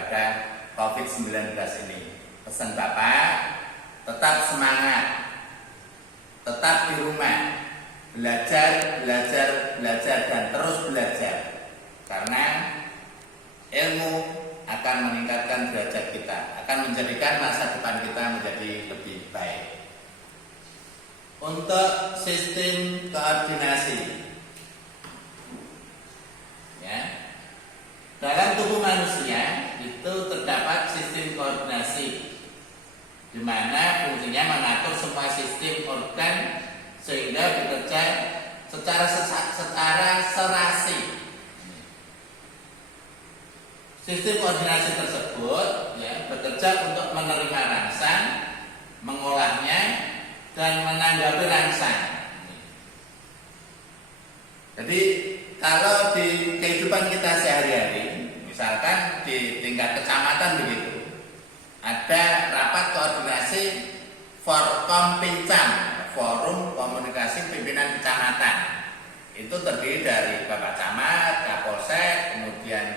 daripada COVID-19 ini. Pesan Bapak, tetap semangat, tetap di rumah, belajar, dan terus belajar. Karena ilmu akan meningkatkan derajat kita, akan menjadikan masa depan kita menjadi lebih baik. Untuk sistem koordinasi, ya, dalam tubuh manusia itu terdapat sistem koordinasi, di mana fungsinya mengatur semua sistem organ sehingga bekerja secara serasi. Sistem koordinasi tersebut ya, bekerja untuk menerima rangsang, mengolahnya, dan menanggapi rangsang. Jadi kalau di kehidupan kita sehari-hari, misalkan di tingkat kecamatan begitu, ada rapat koordinasi Forkompincam, Forum Komunikasi Pimpinan Kecamatan. Itu terdiri dari Bapak Camat, Kapolsek, kemudian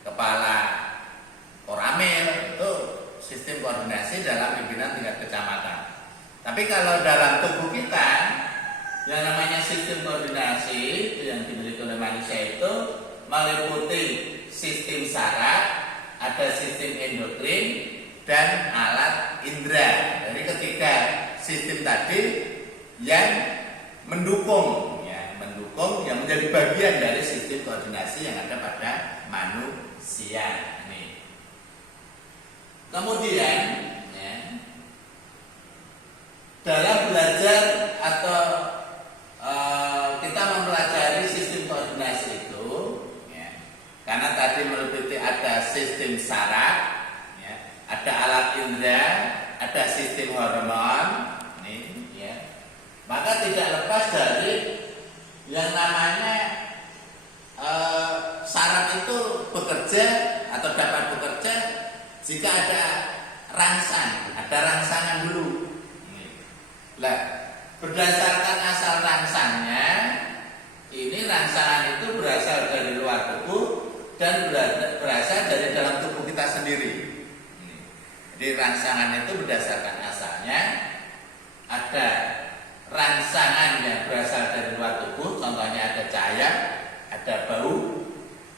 Kepala Koramil. Itu sistem koordinasi dalam pimpinan tingkat kecamatan. Tapi kalau dalam tubuh kita, yang namanya sistem koordinasi yang dimiliki oleh manusia itu meliputi sistem saraf, ada sistem endokrin, dan alat indera. Dari ketiga sistem tadi yang mendukung, yang menjadi bagian dari sistem koordinasi yang ada pada manusia. Nih. Kemudian dalam belajar atau kita mempelajari sistem koordinasi itu, karena tadi meliputi ada sistem saraf, ada alat indera, ada sistem hormon, maka tidak lepas dari yang namanya saraf itu bekerja atau dapat bekerja jika ada rangsang, ada rangsangan dulu. Nah, berdasarkan asal rangsangnya, ini rangsangan itu berasal dari luar tubuh dan berasal dari dalam tubuh kita sendiri. Jadi rangsangan itu berdasarkan asalnya, ada rangsangan yang berasal dari luar tubuh, contohnya ada cahaya, ada bau,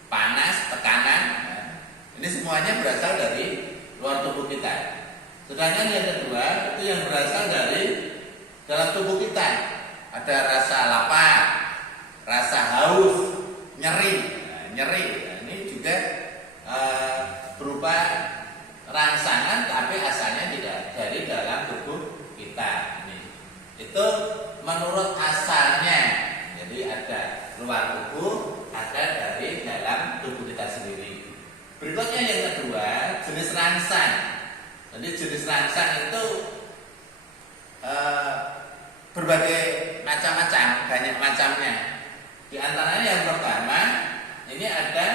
panas, tekanan. Ini semuanya berasal dari luar tubuh kita. Sedangkan yang kedua itu yang berasal dari dalam tubuh kita, ada rasa lapar, rasa haus, nyeri. Ini juga berupa rangsangan, tapi asalnya tidak dari dalam tubuh kita. Itu menurut asalnya. Jadi ada luar tubuh, ada dari dalam tubuh kita sendiri. Berikutnya yang kedua, jenis rangsang. Jadi jenis rangsang itu berbagai macam-macam, banyak macamnya. Di antaranya yang pertama, ini ada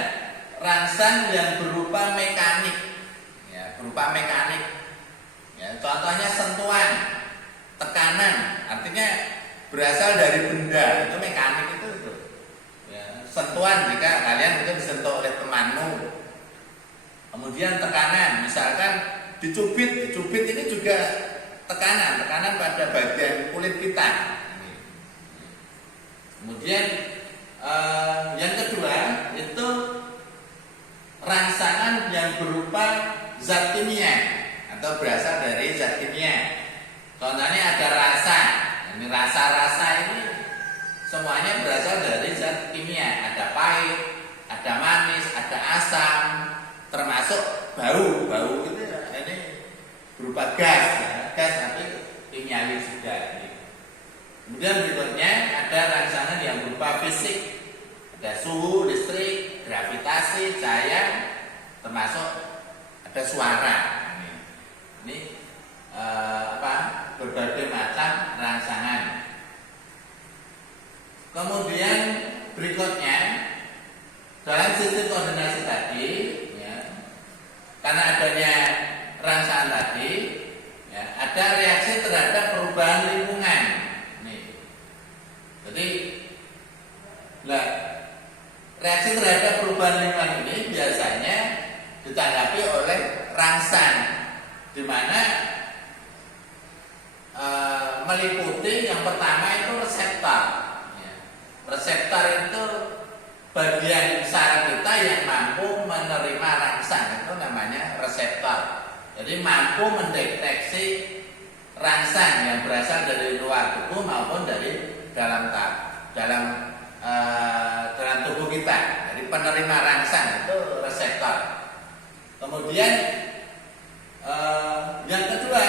rangsang yang berupa mekanik, berupa mekanik. Contohnya sentuhan, tekanan, artinya berasal dari benda, itu mekanik itu. Sentuhan, jika kalian mungkin disentuh oleh temanmu. Kemudian tekanan, misalkan dicubit ini juga tekanan pada bagian kulit kita. Kemudian yang kedua itu rangsangan yang berupa zat kimia atau berasal dari zat kimia. Contohnya ada rasa. Ini rasa ini semuanya berasal dari zat kimia. Ada pahit, ada manis, ada asam, termasuk bau itu ini berupa gas, tapi kimiawi juga. Kemudian berikutnya ada rangsangan yang berupa fisik, ada suhu, listrik, gravitasi, cahaya, termasuk ada suara. Ini berbagai macam rangsangan. Kemudian berikutnya dalam sistem koordinasi tadi, karena adanya rangsangan tadi, ada reaksi terhadap perubahan lingkungan. Jadi, reaksi terhadap perubahan lingkungan ini biasanya ditanggapi meliputi yang pertama itu reseptor. Ya. Reseptor itu bagian saraf kita yang mampu menerima rangsang, itu namanya reseptor. Jadi mampu mendeteksi rangsang yang berasal dari luar tubuh maupun dari dalam tubuh kita. Jadi penerima rangsang itu reseptor. Kemudian yang kedua,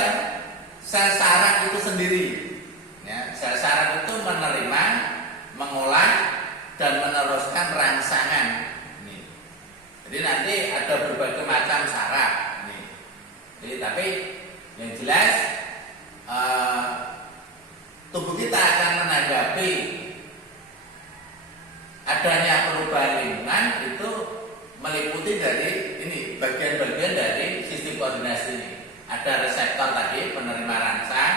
sel saraf itu sendiri. Ya, sel saraf itu menerima, mengolah dan meneruskan rangsangan. Ini. Jadi nanti ada berbagai macam saraf. Ini. Jadi tapi yang jelas tubuh kita akan menanggapi adanya perubahan lingkungan itu meliputi dari ini bagian-bagian dari sistem koordinasi ini. Ada reseptor tadi penerima rangsang,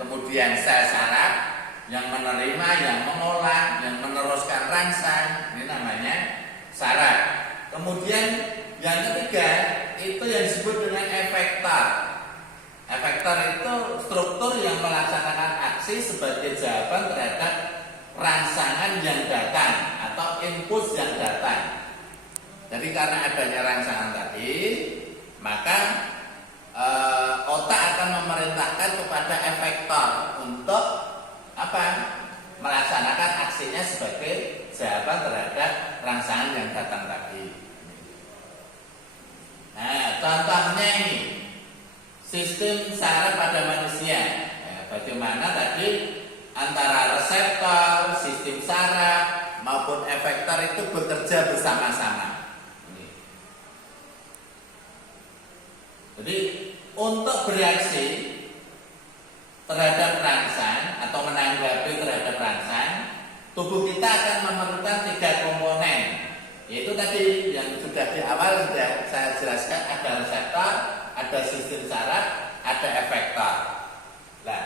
kemudian sel saraf yang menerima, yang mengolah, yang meneruskan rangsang, ini namanya saraf. Kemudian yang ketiga itu yang disebut dengan efektor. Efektor itu struktur yang melaksanakan aksi sebagai jawaban terhadap rangsangan yang datang atau input yang datang. Jadi karena adanya rangsangan tadi, maka otak akan memerintahkan kepada efektor untuk apa? Melaksanakan aksinya sebagai jawaban terhadap rangsangan yang datang tadi. Nah, contohnya ini sistem saraf pada manusia. Ya, bagaimana tadi antara reseptor, sistem saraf maupun efektor itu bekerja bersama-sama. Jadi untuk bereaksi terhadap rangsang atau menanggapi terhadap rangsang, tubuh kita akan memerlukan 3 komponen. Yaitu tadi yang sudah di awal sudah saya jelaskan, ada reseptor, ada sistem saraf, ada efektor. Nah,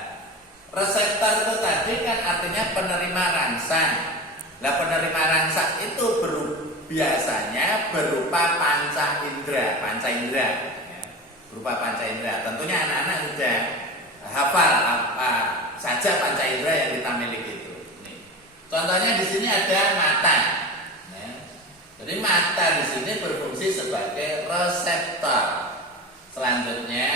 reseptor itu tadi kan artinya penerima rangsang. Nah, penerima rangsang itu biasanya berupa panca indera. Berupa panca indera. Tentunya anak-anak sudah hafal apa saja panca indera yang kita miliki itu. Nih. Contohnya di sini ada mata. Ya. Jadi mata di sini berfungsi sebagai reseptor. Selanjutnya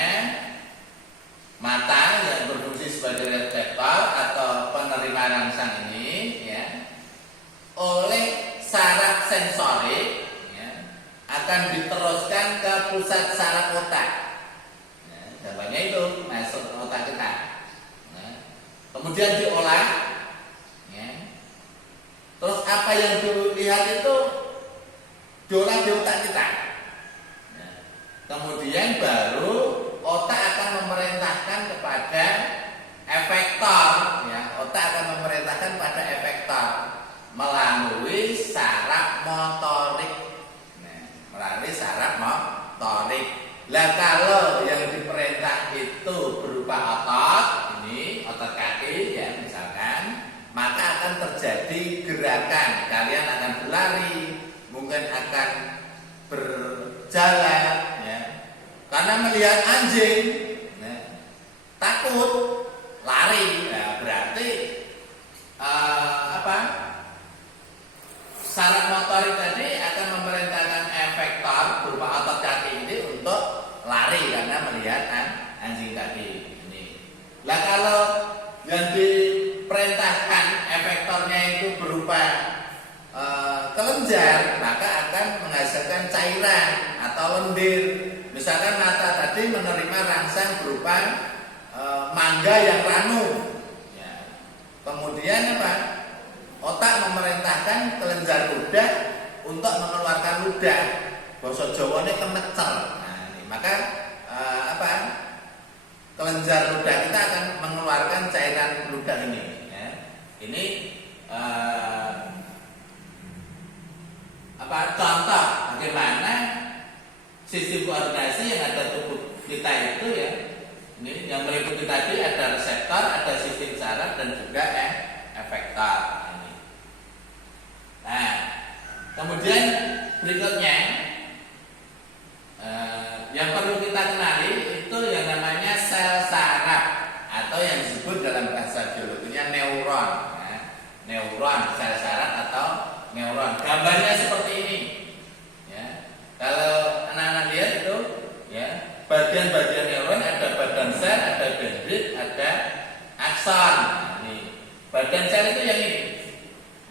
mata yang berfungsi sebagai reseptor atau penerima rangsang ini, ya, oleh saraf sensorik, ya, akan diteruskan ke pusat saraf otak. Jawabannya itu masuk ke otak kita. Nah, kemudian diolah, ya. Terus apa yang dilihat itu diolah di otak kita. Nah, kemudian baru otak akan memerintahkan kepada efektor, ya. Otak akan memerintahkan pada efektor melalui saraf motorik. Nah, melalui saraf motorik. Lah kalau yang diperintah itu berupa otot, ini otot kaki ya misalkan, maka akan terjadi gerakan. Kalian akan berlari, mungkin akan berjalan, ya. Karena melihat anjing, ya, takut, lari, ya, berarti saraf motorik tadi akan memerintahkan efektor berupa otot kaki ini untuk lari karena melihat anjing tadi ini. Lah kalau yang diperintahkan efektornya itu berupa kelenjar, maka akan menghasilkan cairan atau lendir. Misalkan mata tadi menerima rangsang berupa mangga yang ranum. Ya. Kemudian apa? Otak memerintahkan kelenjar ludah untuk mengeluarkan ludah. Basa Jawane kemecer. Nah, ini, maka kelenjar ludah kita akan mengeluarkan cairan ludah ini. Ya. Ini contoh bagaimana sistem koordinasi yang ada tubuh kita itu, ya. Ini yang meliputi tadi ada reseptor, ada sistem saraf dan juga efektor. Nah, kemudian berikutnya yang perlu kita kenali itu yang namanya sel saraf atau yang disebut dalam bahasa neuron, sel saraf atau neuron. Gambarnya seperti ini. Ya. Kalau anak-anak lihat itu, ya, bagian-bagian neuron ada badan sel, ada dendrit, ada akson. Nah, ini badan sel itu yang ini.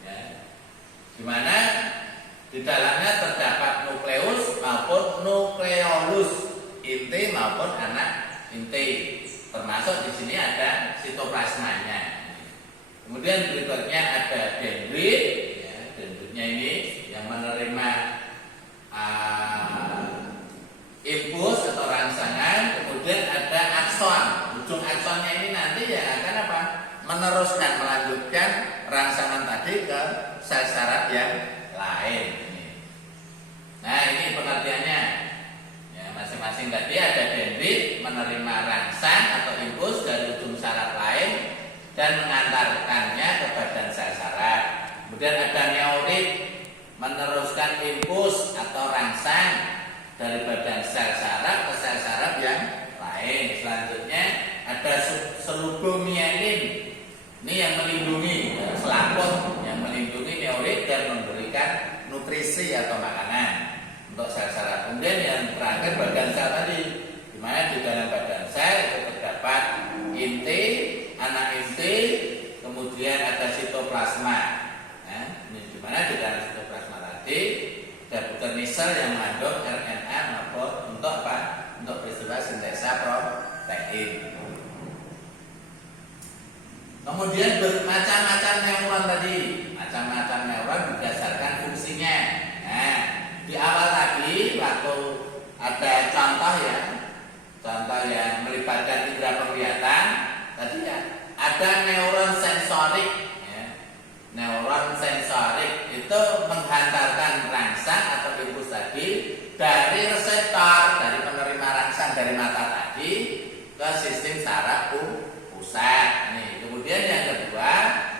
Ya. Di mana di dalamnya terdapat nukleus maupun nukleolus, inti maupun anak inti. Termasuk di sini ada sitoplasmanya. Kemudian berikutnya ada dendrit, ya, dendritnya ini yang menerima impuls atau rangsangan. Kemudian ada akson. Ujung aksonnya ini nanti yang akan apa? Meneruskan, melanjutkan rangsangan tadi ke sel saraf yang lain. Nah, ini pengertiannya. Ya, masing-masing tadi ada dendrit menerima rangsang atau impuls dari ujung saraf lain dan mengantarkannya ke badan sel saraf. Kemudian ada neurit meneruskan impuls atau rangsang dari badan sel saraf ke sel saraf yang lain. Selanjutnya ada selubomielin. Ini yang melindungi, ya, selaput yang melindungi neurit dan memberikan nutrisi atau makanan untuk sel saraf. Kemudian yang terakhir badan sel tadi, di mana di dalam badan sel itu terdapat inti, anak inti, kemudian ada sitoplasma. Nah, ini di mana di dalam sitoplasma tadi ada butir sel yang mengandung RNA maupun untuk apa? Untuk peristiwa sintesa protein. Kemudian bermacam-macam neuron tadi, macam-macam neuron berdasarkan fungsinya. Nah, di awal tadi waktu ada contoh yang melibatkan indera penglihatan tadi ya, ada neuron sensorik. Ya. Neuron sensorik itu menghantarkan rangsang atau impuls tadi dari reseptor, dari penerima rangsang dari mata tadi ke sistem saraf pusat. Nih, kemudian yang kedua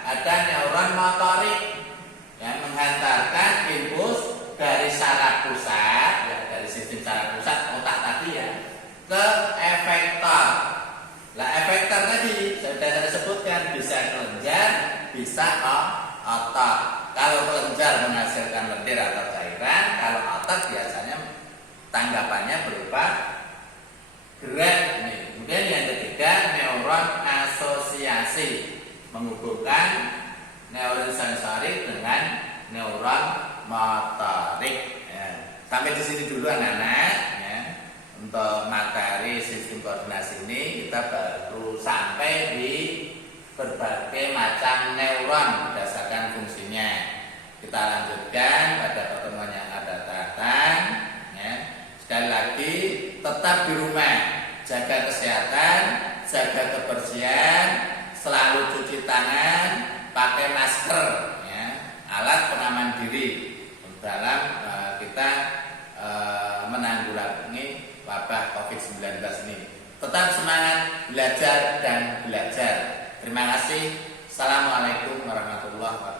ada neuron motorik yang menghantarkan impuls dari saraf pusat, ya, dari sistem saraf pusat otak tadi ya, ke efektor. Lah efektor tadi sudah saya sebutkan bisa kelenjar, bisa otot. Kalau kelenjar menghasilkan lendir atau cairan, kalau otot biasanya tanggapannya berupa gerak. Nih. Kemudian yang ketiga neuron asosiasi, menghubungkan neuron sensorik dengan neuron motorik. Ya. Sampai di sini dulu anak-anak. Ya. Untuk materi sistem koordinasi ini kita baru sampai di berbagai macam neuron berdasarkan fungsinya. Kita lanjutkan pada pertemuan yang akan datang. Ya. Sekali lagi tetap di rumah, jaga kesehatan, jaga kebersihan, selalu cuci tangan, pakai masker, ya, alat pengaman diri dalam kita menanggulangi wabah COVID-19 ini. Tetap semangat belajar dan belajar. Terima kasih. Assalamualaikum warahmatullahi wabarakatuh.